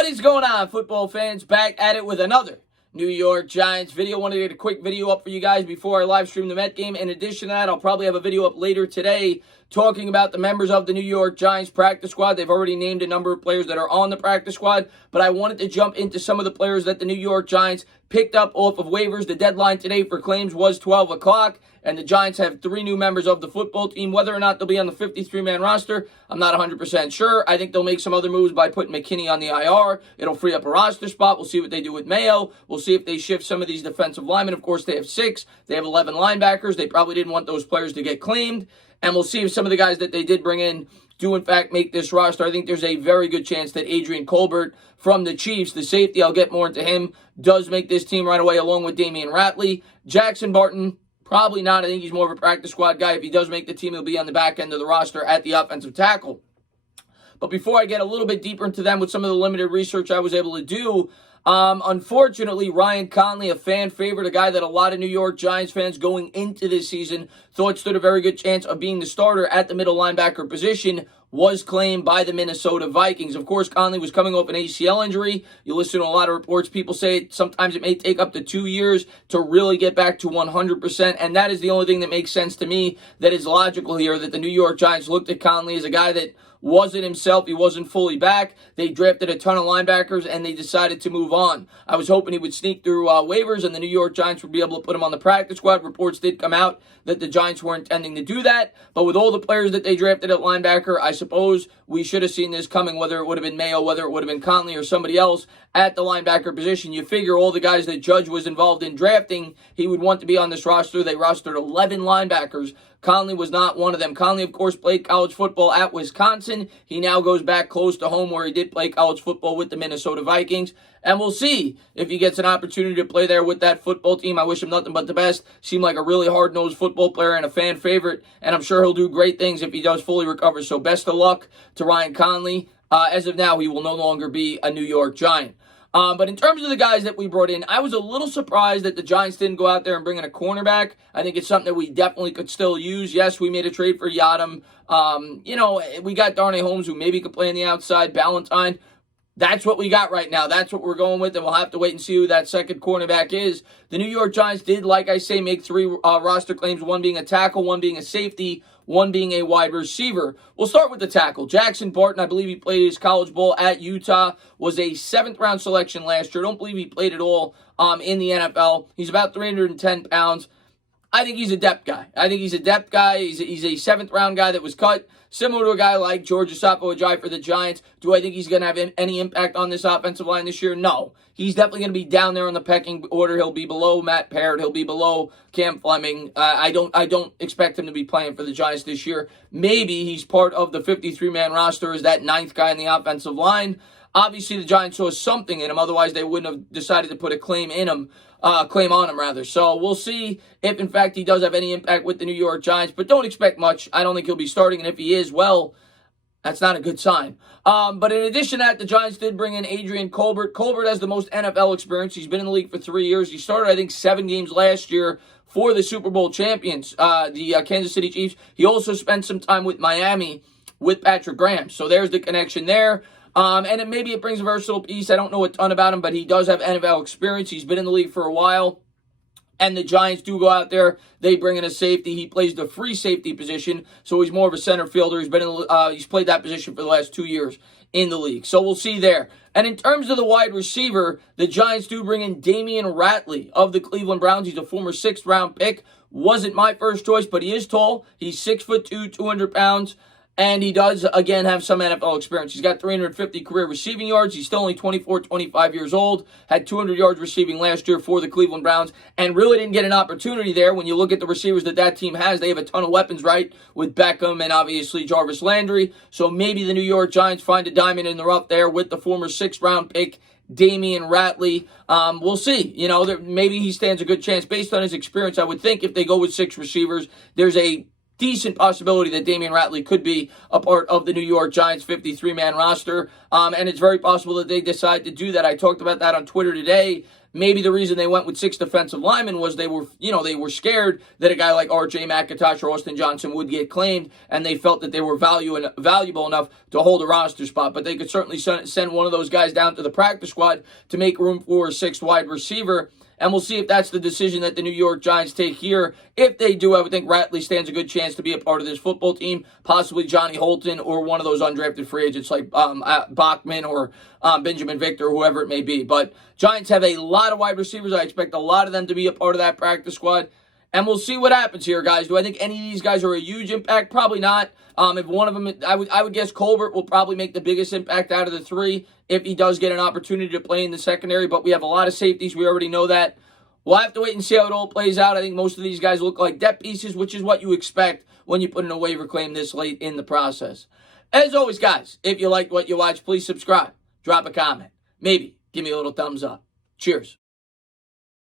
What is going on, football fans? Back at it with another New York Giants video. Wanted to get a quick video up for you guys before I live stream the Met game. In addition to that, I'll probably have a video up later today talking about the members of the New York Giants practice squad. They've already named a number of players that are on the practice squad, but I wanted to jump into some of the players that the New York Giants picked up off of waivers. The deadline today for claims was 12 o'clock, and the Giants have 3 new members of the football team. Whether or not they'll be on the 53-man roster, I'm not 100% sure. I think they'll make some other moves by putting McKinney on the IR. It'll free up a roster spot. We'll see what they do with Mayo. We'll see if they shift some of these defensive linemen. Of course, they have 6. They have 11 linebackers. They probably didn't want those players to get claimed. And we'll see if some of the guys that they did bring in do, in fact, make this roster. I think there's a very good chance that Adrian Colbert from the Chiefs, the safety, I'll get more into him, does make this team right away, along with Damian Ratley. Jackson Barton, probably not. I think he's more of a practice squad guy. If he does make the team, he'll be on the back end of the roster at the offensive tackle. But before I get a little bit deeper into them with some of the limited research I was able to do, unfortunately, Ryan Connelly, a fan favorite, a guy that a lot of New York Giants fans going into this season thought stood a very good chance of being the starter at the middle linebacker position, was claimed by the Minnesota Vikings. Of course, Connelly was coming off an ACL injury. You listen to a lot of reports. People say sometimes it may take up to 2 years to really get back to 100%, and that is the only thing that makes sense to me, that is logical here, that the New York Giants looked at Connelly as a guy that wasn't himself. He wasn't fully back. They drafted a ton of linebackers, and they decided to move on. I was hoping he would sneak through waivers, and the New York Giants would be able to put him on the practice squad. Reports did come out that the Giants were intending to do that, but with all the players that they drafted at linebacker, I suppose we should have seen this coming, whether it would have been Mayo, whether it would have been Connelly or somebody else at the linebacker position. You figure all the guys that Judge was involved in drafting, he would want to be on this roster. They rostered 11 linebackers. Connelly was not one of them. Connelly, of course, played college football at Wisconsin. He now goes back close to home where he did play college football with the Minnesota Vikings. And we'll see if he gets an opportunity to play there with that football team. I wish him nothing but the best. Seemed like a really hard-nosed football player and a fan favorite, and I'm sure he'll do great things if he does fully recover. So best of luck to Ryan Connelly. As of now, he will no longer be a New York Giant. But in terms of the guys that we brought in, I was a little surprised that the Giants didn't go out there and bring in a cornerback. I think it's something that we definitely could still use. Yes, we made a trade for Yadam. We got Darnay Holmes, who maybe could play on the outside. Ballantyne. That's what we got right now. That's what we're going with, and we'll have to wait and see who that second cornerback is. The New York Giants did, like I say, make 3 roster claims, one being a tackle, one being a safety, one being a wide receiver. We'll start with the tackle. Jackson Barton, I believe he played his college ball at Utah, was a 7th-round selection last year. I don't believe he played at all in the NFL. He's about 310 pounds. I think he's a depth guy. He's a 7th-round guy that was cut, similar to a guy like George Asapo-Ajayi for the Giants. Do I think he's going to have any impact on this offensive line this year? No. He's definitely going to be down there on the pecking order. He'll be below Matt Parrott. He'll be below Cam Fleming. I don't expect him to be playing for the Giants this year. Maybe he's part of the 53-man roster as that 9th guy in the offensive line. Obviously, the Giants saw something in him. Otherwise, they wouldn't have decided to put a claim on him. So we'll see if, in fact, he does have any impact with the New York Giants. But don't expect much. I don't think he'll be starting. And if he is, well, that's not a good sign. But in addition to that, the Giants did bring in Adrian Colbert. Colbert has the most NFL experience. He's been in the league for 3 years. He started, I think, 7 games last year for the Super Bowl champions, the Kansas City Chiefs. He also spent some time with Miami with Patrick Graham. So there's the connection there. And maybe it brings a versatile piece. I don't know a ton about him, but he does have NFL experience. He's been in the league for a while. And the Giants do go out there. They bring in a safety. He plays the free safety position, so he's more of a center fielder. He's played that position for the last 2 years in the league. So we'll see there. And in terms of the wide receiver, the Giants do bring in Damian Ratley of the Cleveland Browns. He's a former 6th-round pick. Wasn't my first choice, but he is tall. He's 6'2", 200 pounds. And he does, again, have some NFL experience. He's got 350 career receiving yards. He's still only 24, 25 years old. Had 200 yards receiving last year for the Cleveland Browns. And really didn't get an opportunity there. When you look at the receivers that team has, they have a ton of weapons, right? With Beckham and obviously Jarvis Landry. So maybe the New York Giants find a diamond in the rough there with the former 6th-round pick, Damian Ratley. We'll see. Maybe he stands a good chance. Based on his experience, I would think if they go with 6 receivers, there's a decent possibility that Damian Ratley could be a part of the New York Giants 53-man roster, and it's very possible that they decide to do that. I talked about that on Twitter today, maybe the reason they went with 6 defensive linemen was they were scared that a guy like R.J. McIntosh or Austin Johnson would get claimed, and they felt that they were valuable enough to hold a roster spot. But they could certainly send one of those guys down to the practice squad to make room for a 6th wide receiver. And we'll see if that's the decision that the New York Giants take here. If they do, I would think Ratley stands a good chance to be a part of this football team, possibly Johnny Holton or one of those undrafted free agents like Bachman or Benjamin Victor, or whoever it may be. But Giants have a lot of wide receivers. I expect a lot of them to be a part of that practice squad. And we'll see what happens here, guys. Do I think any of these guys are a huge impact? Probably not. If one of them, I would guess Colbert will probably make the biggest impact out of the 3 if he does get an opportunity to play in the secondary. But we have a lot of safeties. We already know that. We'll have to wait and see how it all plays out. I think most of these guys look like depth pieces, which is what you expect when you put in a waiver claim this late in the process. As always, guys, if you liked what you watched, please subscribe. Drop a comment. Maybe give me a little thumbs up. Cheers.